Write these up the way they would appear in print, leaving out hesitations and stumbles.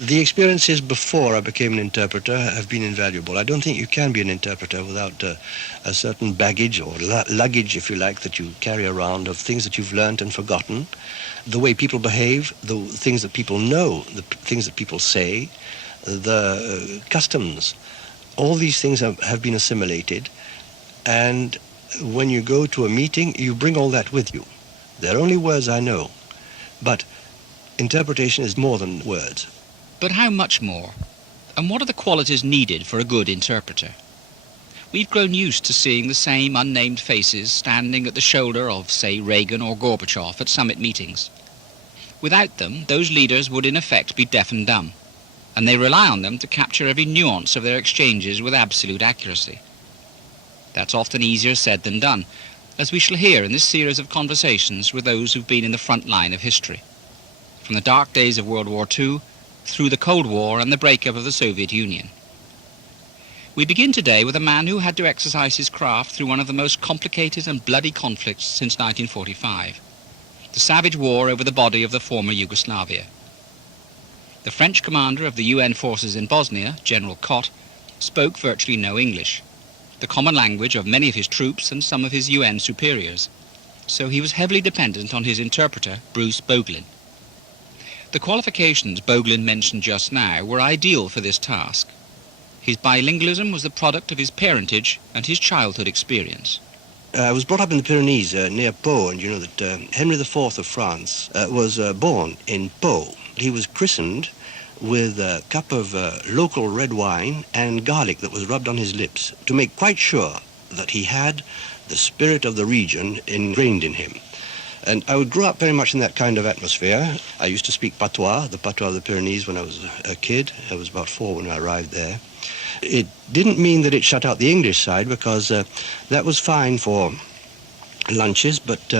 The experiences before I became an interpreter have been invaluable. I don't think you can be an interpreter without a certain baggage or luggage, if you like, that you carry around of things that you've learned and forgotten, the way people behave, the things that people know, the things that people say, the customs. All these things have been assimilated, and when you go to a meeting, you bring all that with you. They're only words I know, but interpretation is more than words. But how much more? And what are the qualities needed for a good interpreter? We've grown used to seeing the same unnamed faces standing at the shoulder of, say, Reagan or Gorbachev at summit meetings. Without them, those leaders would in effect be deaf and dumb, and they rely on them to capture every nuance of their exchanges with absolute accuracy. That's often easier said than done, as we shall hear in this series of conversations with those who've been in the front line of history. From the dark days of World War II, through the Cold War and the breakup of the Soviet Union. We begin today with a man who had to exercise his craft through one of the most complicated and bloody conflicts since 1945, the savage war over the body of the former Yugoslavia. The French commander of the UN forces in Bosnia, General Kott, spoke virtually no English, the common language of many of his troops and some of his UN superiors, so he was heavily dependent on his interpreter, Bruce Boeglin. The qualifications Boeglin mentioned just now were ideal for this task. His bilingualism was the product of his parentage and his childhood experience. I was brought up in the Pyrenees near Pau, and you know that Henry IV of France was born in Pau. He was christened with a cup of local red wine and garlic that was rubbed on his lips to make quite sure that he had the spirit of the region ingrained in him. And I would grow up very much in that kind of atmosphere. I used to speak patois, the patois of the Pyrenees, when I was a kid. I was about 4 when I arrived there. It didn't mean that it shut out the English side, because that was fine for lunches, but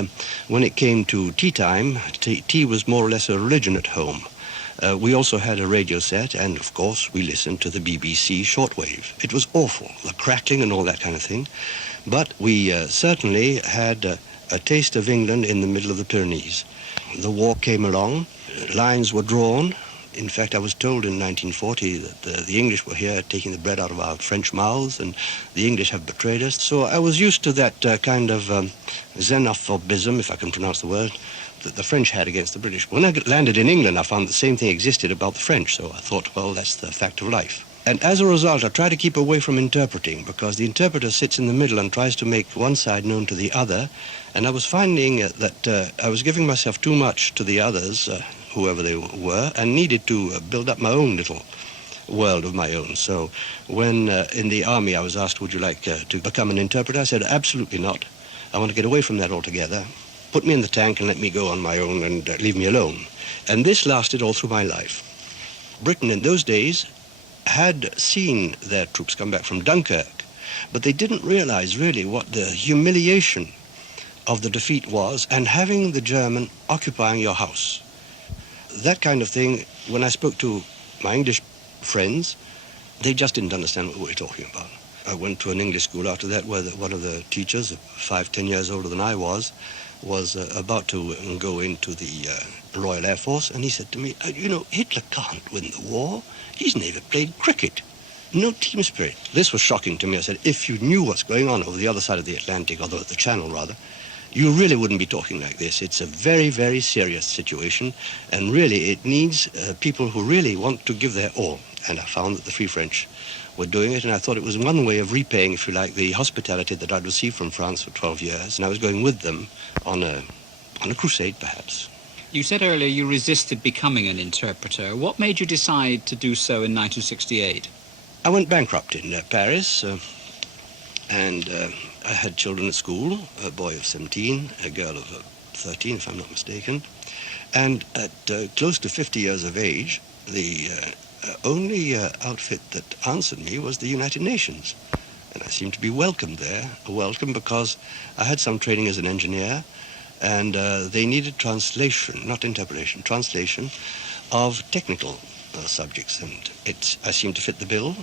when it came to tea time, tea was more or less a religion at home. We also had a radio set, and of course we listened to the BBC shortwave. It was awful, the crackling and all that kind of thing, but we certainly had a taste of England in the middle of the Pyrenees. The war came along, lines were drawn. In fact, I was told in 1940 that the English were here taking the bread out of our French mouths, and the English have betrayed us. So I was used to that kind of xenophobism, if I can pronounce the word, that the French had against the British. When I landed in England, I found the same thing existed about the French, so I thought, well, that's the fact of life. And as a result, I try to keep away from interpreting, because the interpreter sits in the middle and tries to make one side known to the other. And I was finding that I was giving myself too much to the others, whoever they were, and needed to build up my own little world of my own. So when in the army I was asked, would you like to become an interpreter? I said, absolutely not. I want to get away from that altogether. Put me in the tank and let me go on my own and leave me alone. And this lasted all through my life. Britain in those days had seen their troops come back from Dunkirk, but they didn't realize really what the humiliation of the defeat was, and having the German occupying your house. That kind of thing, when I spoke to my English friends, they just didn't understand what we were talking about. I went to an English school after that where one of the teachers, 5-10 years older than I was about to go into the Royal Air Force, and he said to me, you know, Hitler can't win the war. He's never played cricket. No team spirit. This was shocking to me. I said, if you knew what's going on over the other side of the Atlantic, or the Channel rather, you really wouldn't be talking like this. It's a very, very serious situation, and really it needs people who really want to give their all. And I found that the Free French were doing it, and I thought it was one way of repaying, if you like, the hospitality that I'd received from France for 12 years, and I was going with them on a crusade, perhaps. You said earlier you resisted becoming an interpreter. What made you decide to do so in 1968? I went bankrupt in Paris, and I had children at school, a boy of 17, a girl of 13, if I'm not mistaken. And at close to 50 years of age, the only outfit that answered me was the United Nations. And I seemed to be welcomed there, welcome because I had some training as an engineer, and they needed translation, not interpretation, translation of technical subjects. And I seemed to fit the bill.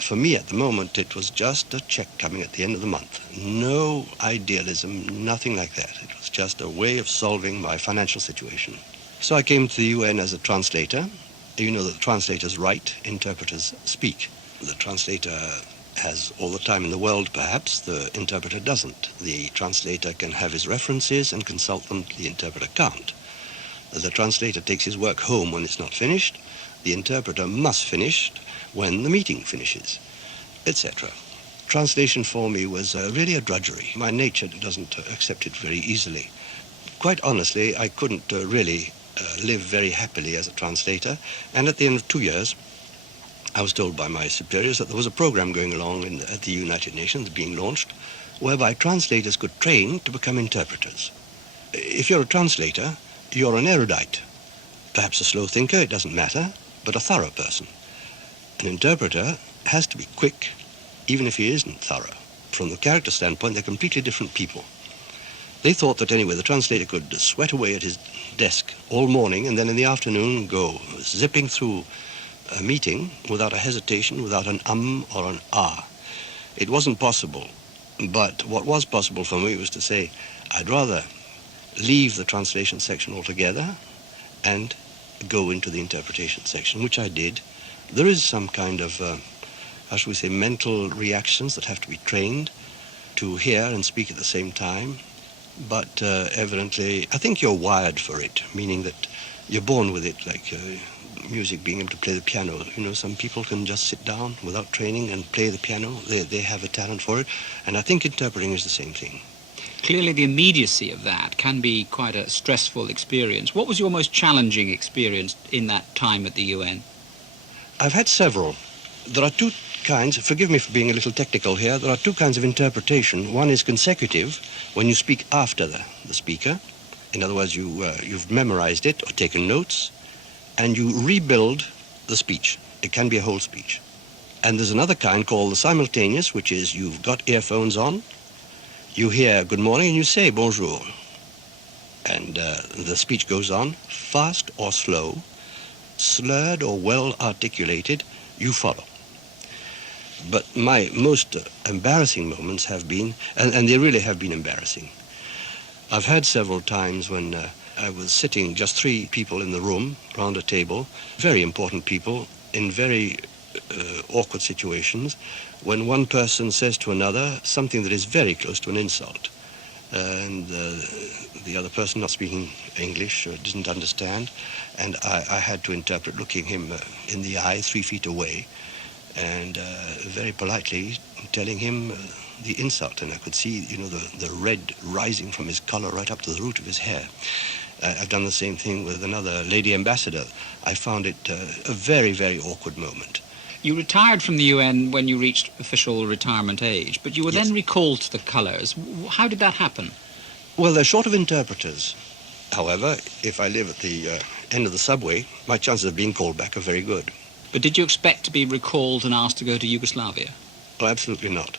For me at the moment, it was just a check coming at the end of the month. No idealism, nothing like that. It was just a way of solving my financial situation. So I came to the UN as a translator, You know that translators write, interpreters speak. The translator has all the time in the world, perhaps. The interpreter doesn't. The translator can have his references and consult them. The interpreter can't. The translator takes his work home when it's not finished. The interpreter must finish when the meeting finishes, etc. Translation for me was really a drudgery. My nature doesn't accept it very easily. Quite honestly, I couldn't really live very happily as a translator, and at the end of 2 years, I was told by my superiors that there was a program going along at the United Nations being launched, whereby translators could train to become interpreters. If you're a translator, you're an erudite, perhaps a slow thinker, it doesn't matter, but a thorough person. An interpreter has to be quick, even if he isn't thorough. From the character standpoint, they're completely different people. They thought that anyway, the translator could sweat away at his desk all morning and then in the afternoon go zipping through a meeting without a hesitation, without an or an ah. It wasn't possible, but what was possible for me was to say, I'd rather leave the translation section altogether and go into the interpretation section, which I did. There is some kind of, how shall we say, mental reactions that have to be trained to hear and speak at the same time. But evidently, I think you're wired for it, meaning that you're born with it, like music, being able to play the piano. You know, some people can just sit down without training and play the piano. They have a talent for it. And I think interpreting is the same thing. Clearly the immediacy of that can be quite a stressful experience. What was your most challenging experience in that time at the UN? I've had several. There are two kinds, forgive me for being a little technical here, there are two kinds of interpretation. One is consecutive, when you speak after the speaker. In other words, you've memorized it or taken notes, and you rebuild the speech. It can be a whole speech. And there's another kind called the simultaneous, which is you've got earphones on, you hear good morning and you say bonjour. And the speech goes on, fast or slow, slurred or well articulated, you follow. But my most embarrassing moments have been, and they really have been embarrassing. I've had several times when I was sitting, just 3 people in the room, around a table, very important people, in very awkward situations, when one person says to another something that is very close to an insult. And the other person, not speaking English, didn't understand, and I had to interpret, looking him in the eye 3 feet away, and very politely telling him the insult, and I could see, you know, the red rising from his collar right up to the root of his hair. I've done the same thing with another lady ambassador. I found it a very, very awkward moment. You retired from the UN when you reached official retirement age, but you were Yes. then recalled to the colours. How did that happen? Well, they're short of interpreters. However, if I live at the end of the subway, my chances of being called back are very good. But did you expect to be recalled and asked to go to Yugoslavia? Oh, absolutely not.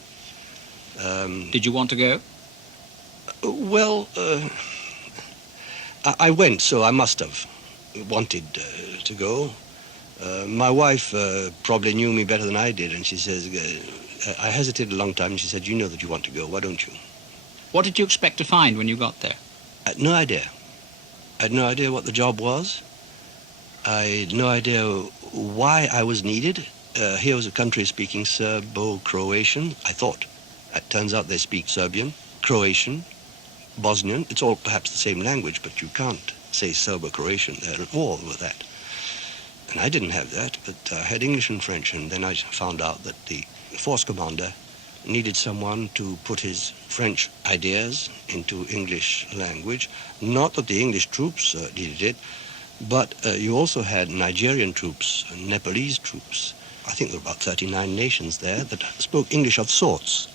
Did you want to go? Well, I went, so I must have wanted to go. My wife probably knew me better than I did, and she says, I hesitated a long time, and she said, you know that you want to go, why don't you? What did you expect to find when you got there? I had no idea. I had no idea what the job was. I had no idea why I was needed. Here was a country speaking Serbo-Croatian, I thought. It turns out they speak Serbian, Croatian, Bosnian. It's all perhaps the same language, but you can't say Serbo-Croatian. They're at war with that. And I didn't have that, but I had English and French, and then I found out that the force commander needed someone to put his French ideas into English language. Not that the English troops needed it, but you also had Nigerian troops, Nepalese troops. I think there were about 39 nations there that spoke English of sorts.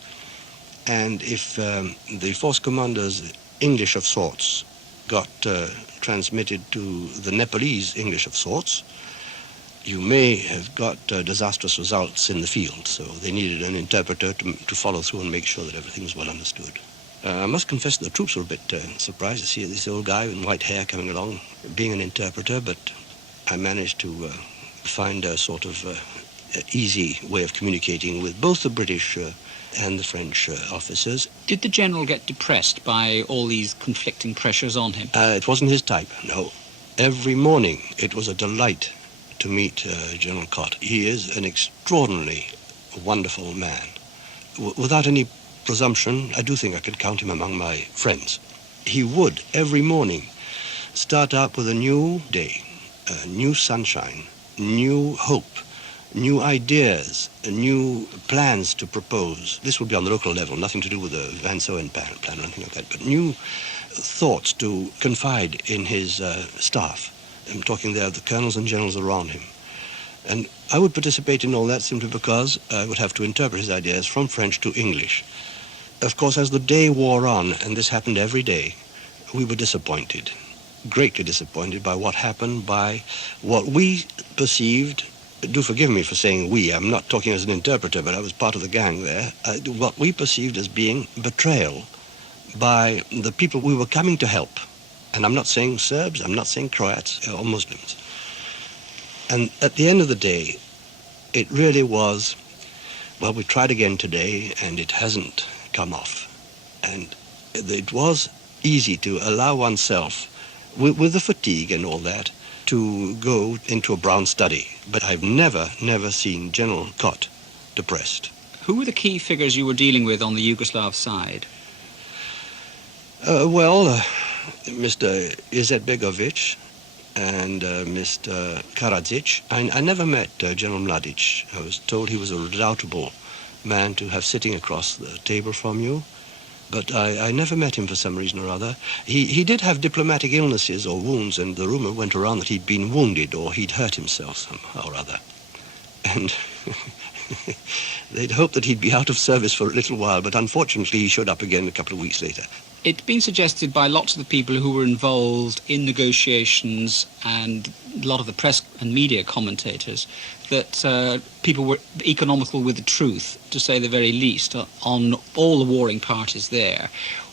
And if the force commander's English of sorts got transmitted to the Nepalese English of sorts, you may have got disastrous results in the field. So they needed an interpreter to follow through and make sure that everything was well understood. I must confess the troops were a bit surprised to see this old guy with white hair coming along, being an interpreter, but I managed to find a sort of easy way of communicating with both the British and the French officers. Did the general get depressed by all these conflicting pressures on him? It wasn't his type, no. Every morning it was a delight to meet General Cott. He is an extraordinarily wonderful man. Without any presumption, I do think I could count him among my friends. He would, every morning, start out with a new day, new sunshine, new hope, new ideas, new plans to propose. This would be on the local level, nothing to do with the Van Soen plan or anything like that, but new thoughts to confide in his staff. I'm talking there of the colonels and generals around him. And I would participate in all that simply because I would have to interpret his ideas from French to English. Of course, as the day wore on, and this happened every day, we were disappointed, greatly disappointed by what happened, by what we perceived. Do forgive me for saying we, I'm not talking as an interpreter, but I was part of the gang there. What we perceived as being betrayal by the people we were coming to help. And I'm not saying Serbs, I'm not saying Croats or Muslims. And at the end of the day, it really was, well, we tried again today and it hasn't come off. And it was easy to allow oneself, with the fatigue and all that, to go into a brown study. But I've never seen General Cott depressed. Who were the key figures you were dealing with on the Yugoslav side? Mr. Izetbegovic and Mr. Karadzic. I never met General Mladic. I was told he was a redoubtable man to have sitting across the table from you, but I never met him for some reason or other. He did have diplomatic illnesses or wounds, and the rumor went around that he'd been wounded or he'd hurt himself somehow or other. And they'd hoped that he'd be out of service for a little while, but unfortunately he showed up again a couple of weeks later. It's been suggested by lots of the people who were involved in negotiations and a lot of the press and media commentators that people were economical with the truth, to say the very least, on all the warring parties there.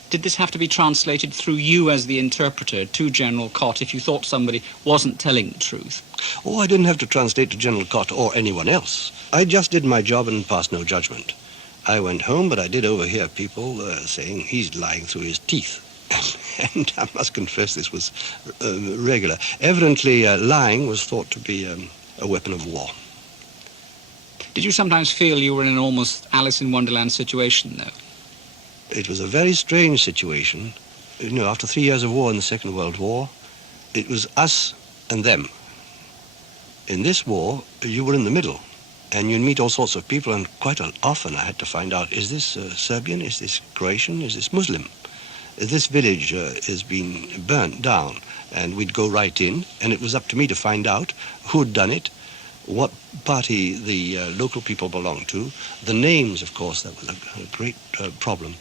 Did this have to be translated through you as the interpreter to General Cott if you thought somebody wasn't telling the truth? Oh, I didn't have to translate to General Cott or anyone else. I just did my job and passed no judgment. I went home, but I did overhear people saying he's lying through his teeth. And I must confess this was regular. Evidently, lying was thought to be a weapon of war. Did you sometimes feel you were in an almost Alice in Wonderland situation, though? It was a very strange situation. You know, after 3 years of war in the Second World War, it was us and them. In this war, you were in the middle. And you'd meet all sorts of people, and quite often I had to find out, is this Serbian, is this Croatian, is this Muslim? This village has been burnt down, and we'd go right in, and it was up to me to find out who'd done it, what party the local people belonged to, the names, of course, that was a great problem,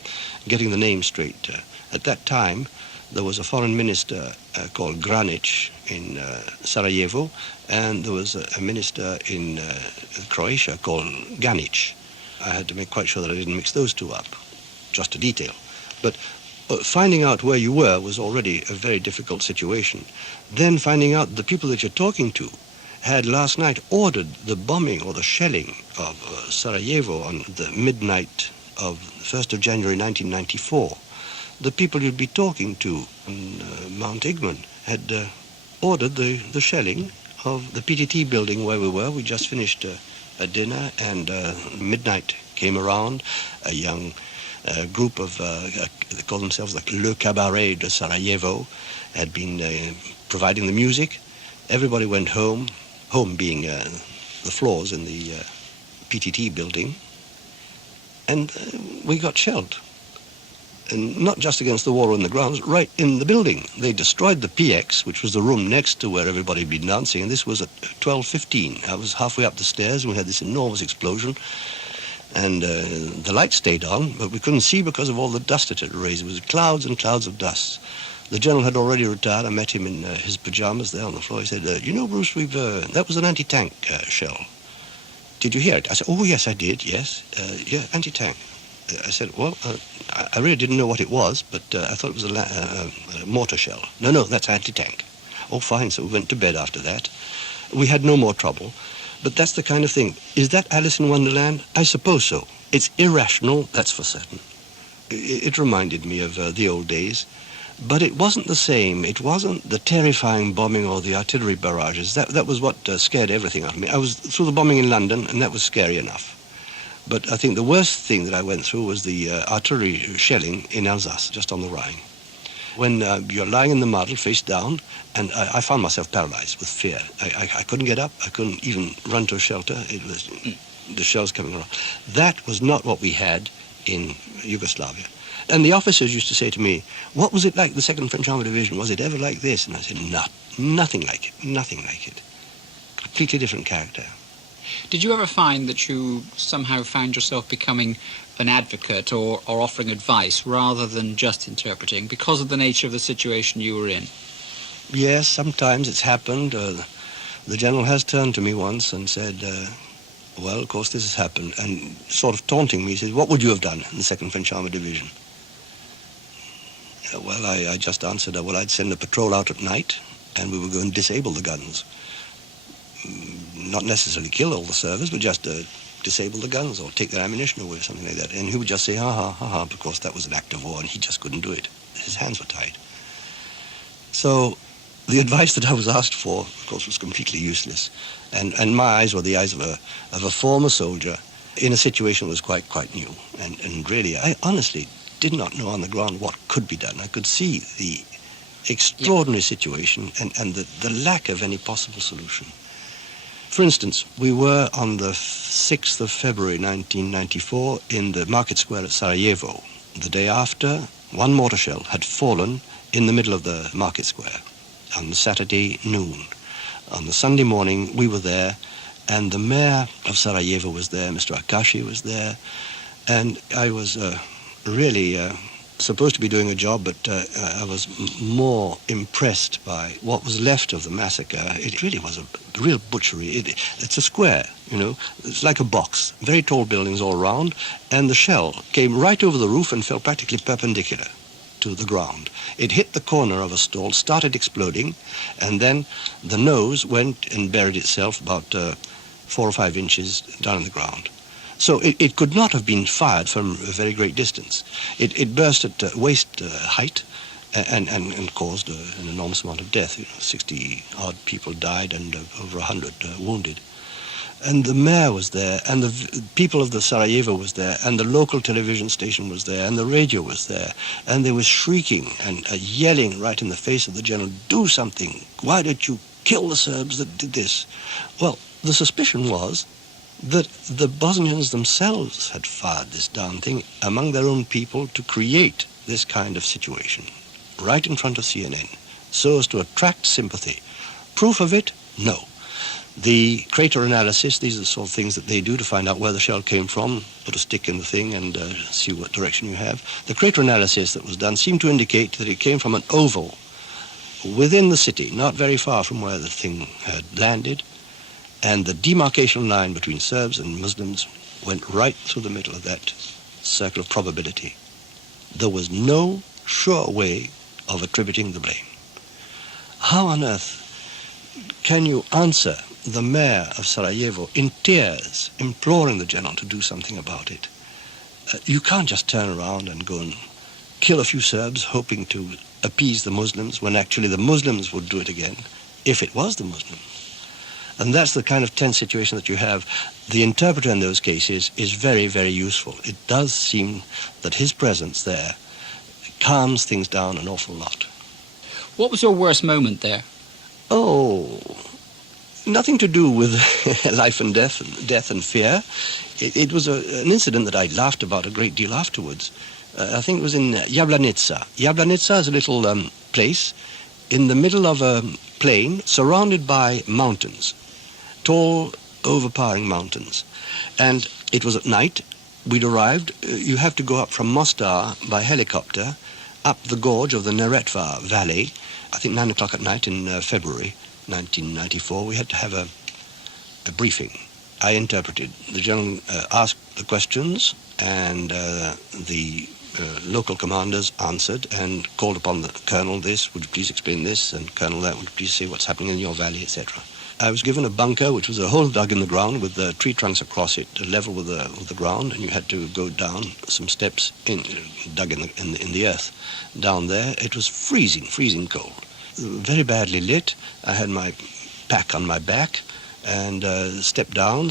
getting the names straight. At that time, there was a foreign minister called Granic in Sarajevo, and there was a minister in Croatia called Ganic. I had to make quite sure that I didn't mix those two up, just a detail. But finding out where you were was already a very difficult situation. Then finding out the people that you're talking to had last night ordered the bombing or the shelling of Sarajevo on the midnight of the 1st of January 1994. The people you'd be talking to on Mount Igman had ordered the shelling of the PTT building where we were. We just finished a dinner, and midnight came around. A young group of, they call themselves like Le Cabaret de Sarajevo, had been providing the music. Everybody went home, home being the floors in the PTT building, and we got shelled. And not just against the wall or in the grounds, right in the building. They destroyed the PX, which was the room next to where everybody had been dancing, and this was at 12:15. I was halfway up the stairs, and we had this enormous explosion, and the light stayed on, but we couldn't see because of all the dust it had raised. It was clouds and clouds of dust. The general had already retired. I met him in his pajamas there on the floor. He said, you know, Bruce, that was an anti-tank shell. Did you hear it? I said, oh, yes, I did, yes. Yeah, anti-tank. I said, well, I really didn't know what it was, but I thought it was a mortar shell. No, that's anti-tank. Oh, fine, so we went to bed after that. We had no more trouble, but that's the kind of thing. Is that Alice in Wonderland? I suppose so. It's irrational, that's for certain. It reminded me of the old days But it wasn't the same. It wasn't the terrifying bombing or the artillery barrages. That was what scared everything out of me. I was through the bombing in London, and that was scary enough. But I think the worst thing that I went through was the artillery shelling in Alsace, just on the Rhine. When you're lying in the muddle, face down, and I found myself paralyzed with fear. I couldn't get up. I couldn't even run to a shelter. It was the shells coming around. That was not what we had in Yugoslavia. And the officers used to say to me, what was it like, the 2nd French Army Division? Was it ever like this? And I said, nothing like it, nothing like it. Completely different character. Did you ever find that you somehow found yourself becoming an advocate or offering advice rather than just interpreting because of the nature of the situation you were in? Yes, sometimes it's happened. The general has turned to me once and said, well, of course this has happened, and sort of taunting me, he said, what would you have done in the 2nd French Army Division? Well, I just answered, well, I'd send a patrol out at night, and we would go and disable the guns. Not necessarily kill all the servers, but just disable the guns or take their ammunition away or something like that. And he would just say, ha, because that was an act of war, and he just couldn't do it. His hands were tied. So the advice that I was asked for, of course, was completely useless. And my eyes were the eyes of a former soldier in a situation that was quite new. And really, I honestly did not know on the ground what could be done. I could see the extraordinary situation and the lack of any possible solution. For instance, we were on the 6th of February 1994 in the market square at Sarajevo. The day after, one mortar shell had fallen in the middle of the market square on Saturday noon. On the Sunday morning, we were there, and the mayor of Sarajevo was there, Mr. Akashi was there, and I was really supposed to be doing a job, but I was more impressed by what was left of the massacre. It really was a real butchery. It's a square, you know. It's like a box, very tall buildings all around, and the shell came right over the roof and fell practically perpendicular to the ground. It hit the corner of a stall, started exploding, and then the nose went and buried itself about 4 or 5 inches down in the ground. So it could not have been fired from a very great distance. It burst at waist height and caused an enormous amount of death. 60-odd people died and over 100 wounded. And the mayor was there, and the people of the Sarajevo was there, and the local television station was there, and the radio was there, and they were shrieking and yelling right in the face of the general, do something, why don't you kill the Serbs that did this? Well, the suspicion was that the Bosnians themselves had fired this darn thing among their own people to create this kind of situation, right in front of CNN, so as to attract sympathy. Proof of it? No. The crater analysis, these are the sort of things that they do to find out where the shell came from, put a stick in the thing and see what direction you have. The crater analysis that was done seemed to indicate that it came from an oval within the city, not very far from where the thing had landed, and the demarcation line between Serbs and Muslims went right through the middle of that circle of probability. There was no sure way of attributing the blame. How on earth can you answer the mayor of Sarajevo in tears, imploring the general to do something about it? You can't just turn around and go and kill a few Serbs hoping to appease the Muslims when actually the Muslims would do it again, if it was the Muslims. And that's the kind of tense situation that you have. The interpreter in those cases is very, very useful. It does seem that his presence there calms things down an awful lot. What was your worst moment there? Oh, nothing to do with life and death and fear. It was an incident that I laughed about a great deal afterwards. I think it was in Jablanica. Jablanica is a little place in the middle of a plain surrounded by mountains, tall, overpowering mountains. And it was at night. We'd arrived. You have to go up from Mostar by helicopter up the gorge of the Neretva Valley. I think 9 o'clock at night in February 1994. We had to have a briefing. I interpreted. The general asked the questions, and the local commanders answered and called upon the colonel this, would you please explain this, and colonel that, would you please say what's happening in your valley, etc. I was given a bunker, which was a hole dug in the ground with tree trunks across it, level with the ground, and you had to go down some steps dug in the earth. Down there, it was freezing cold. Very badly lit. I had my pack on my back, and stepped down,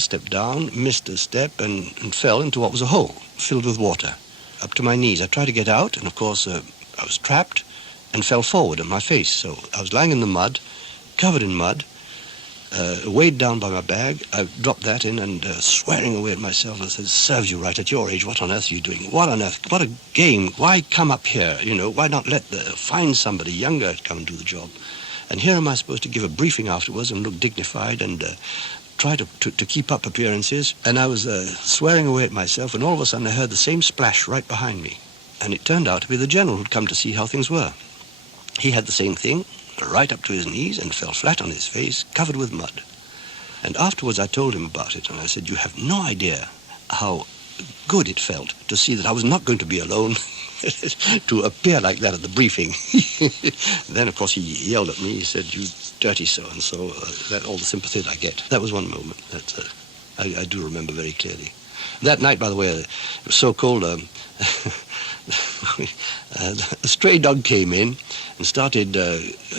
missed a step, and fell into what was a hole filled with water, up to my knees. I tried to get out, and of course I was trapped and fell forward on my face. So I was lying in the mud, covered in mud, weighed down by my bag. I dropped that in and swearing away at myself, I said, serves you right at your age. What on earth are you doing? What on earth? What a game. Why come up here? You know, why not find somebody younger to come and do the job? And here am I supposed to give a briefing afterwards and look dignified and try to keep up appearances. And I was swearing away at myself, and all of a sudden I heard the same splash right behind me. And it turned out to be the general who'd come to see how things were. He had the same thing, right up to his knees, and fell flat on his face, covered with mud. And afterwards I told him about it, and I said, you have no idea how good it felt to see that I was not going to be alone, to appear like that at the briefing. Then, of course, he yelled at me. He said, you dirty so-and-so. That all the sympathy that I get. That was one moment that I do remember very clearly. That night, by the way, it was so cold, a stray dog came in and started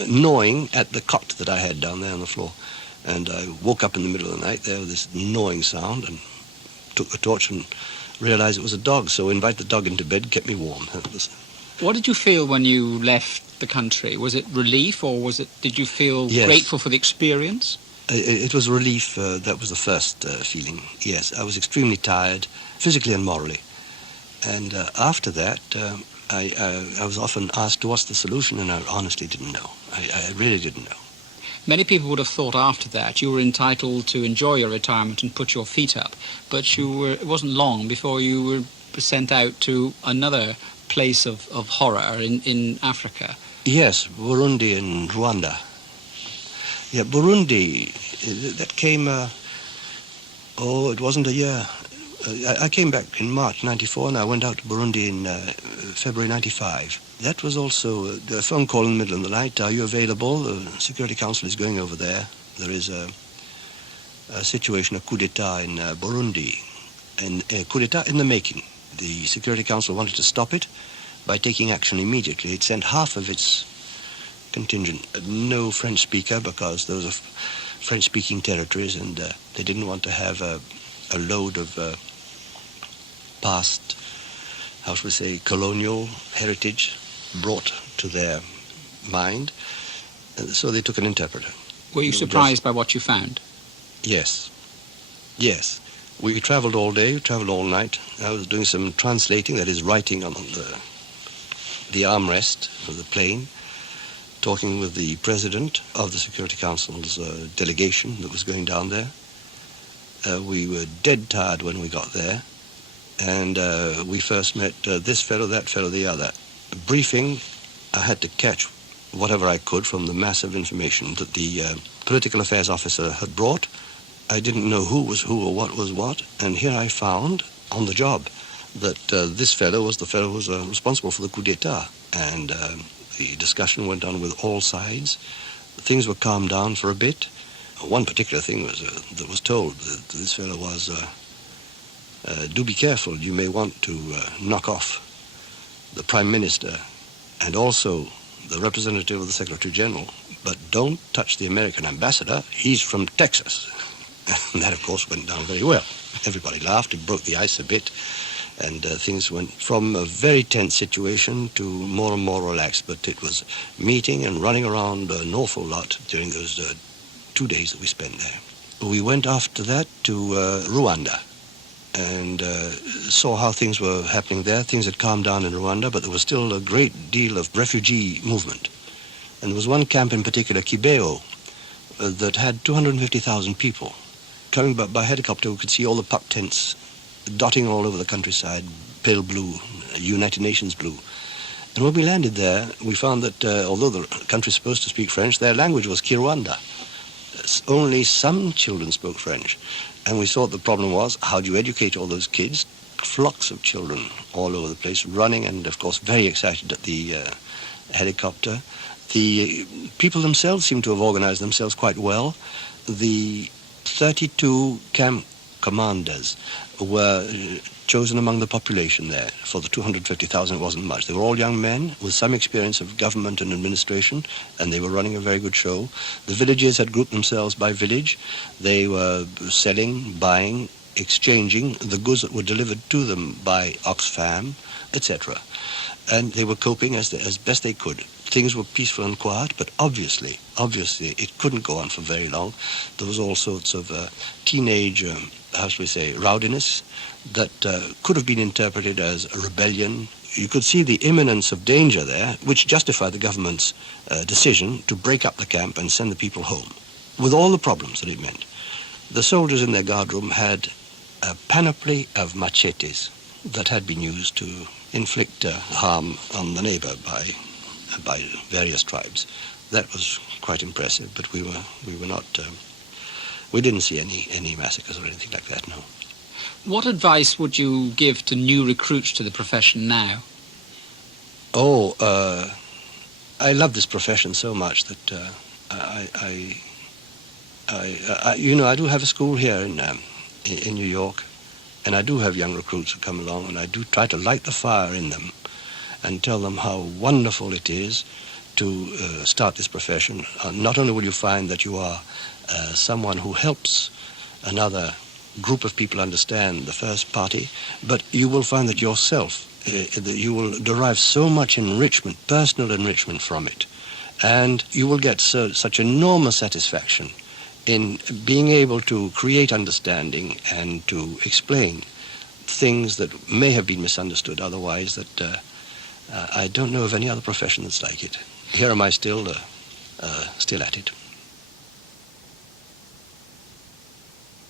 gnawing at the cot that I had down there on the floor. And I woke up in the middle of the night there with this gnawing sound and took the torch and realized it was a dog. So invited the dog into bed, kept me warm. What did you feel when you left the country? Was it relief, or did you feel grateful for the experience? It was relief. That was the first feeling. Yes, I was extremely tired, physically and morally. And after that, I was often asked what's the solution, and I honestly didn't know. I really didn't know. Many people would have thought after that you were entitled to enjoy your retirement and put your feet up, but it wasn't long before you were sent out to another place of horror in Africa. Yes, Burundi and Rwanda. Yeah, Burundi, that came, it wasn't a year. I came back in March 94, and I went out to Burundi in February 95. That was also a phone call in the middle of the night. Are you available? The Security Council is going over there. There is a situation, a coup d'etat in Burundi, and a coup d'etat in the making. The Security Council wanted to stop it by taking action immediately. It sent half of its contingent, no French speaker, because those are French-speaking territories, and they didn't want to have a load of past, how shall we say, colonial heritage brought to their mind. So they took an interpreter. Were you surprised by what you found? Yes. Yes. We traveled all day, traveled all night. I was doing some translating, that is writing on the armrest of the plane, talking with the president of the Security Council's delegation that was going down there. We were dead tired when we got there, and we first met this fellow, that fellow, the other. Briefing, I had to catch whatever I could from the massive information that the political affairs officer had brought. I didn't know who was who or what was what, and here I found on the job that this fellow was the fellow who was responsible for the coup d'etat, and the discussion went on with all sides. Things were calmed down for a bit. One particular thing was that was told that this fellow was, do be careful, you may want to knock off the Prime Minister and also the representative of the Secretary General, but don't touch the American ambassador, he's from Texas. And that, of course, went down very well. Everybody laughed, it broke the ice a bit, and things went from a very tense situation to more and more relaxed, but it was meeting and running around an awful lot during those 2 days that we spent there. We went after that to Rwanda and saw how things were happening there. Things had calmed down in Rwanda, but there was still a great deal of refugee movement. And there was one camp in particular, Kibeo, that had 250,000 people. Coming by helicopter, we could see all the puck tents dotting all over the countryside, pale blue, United Nations blue. And when we landed there, we found that although the country is supposed to speak French, their language was Kinyarwanda. Only some children spoke French. And we thought the problem was, how do you educate all those kids flocks of children all over the place, running and, of course, very excited at the helicopter. The people themselves seem to have organized themselves quite well. The 32 camp commanders were chosen among the population there. For the 250,000, it wasn't much. They were all young men with some experience of government and administration, and they were running a very good show. The villages had grouped themselves by village. They were selling, buying, exchanging the goods that were delivered to them by Oxfam, etc. And they were coping as best they could. Things were peaceful and quiet, but obviously, it couldn't go on for very long. There was all sorts of teenage, how shall we say, rowdiness that could have been interpreted as a rebellion. You could see the imminence of danger there, which justified the government's decision to break up the camp and send the people home, with all the problems that it meant. The soldiers in their guardroom had a panoply of machetes that had been used to inflict harm on the neighbor by various tribes. That was quite impressive, but we were not. We didn't see any massacres or anything like that. No. What advice would you give to new recruits to the profession now? Oh, I love this profession so much that I do have a school here in New York, and I do have young recruits who come along, and I do try to light the fire in them and tell them how wonderful it is to start this profession. Not only will you find that you are someone who helps another group of people understand the first party, but you will find that yourself, that you will derive so much enrichment, personal enrichment from it, and you will get such enormous satisfaction in being able to create understanding and to explain things that may have been misunderstood otherwise, that I don't know of any other profession that's like it. Here am I still at it.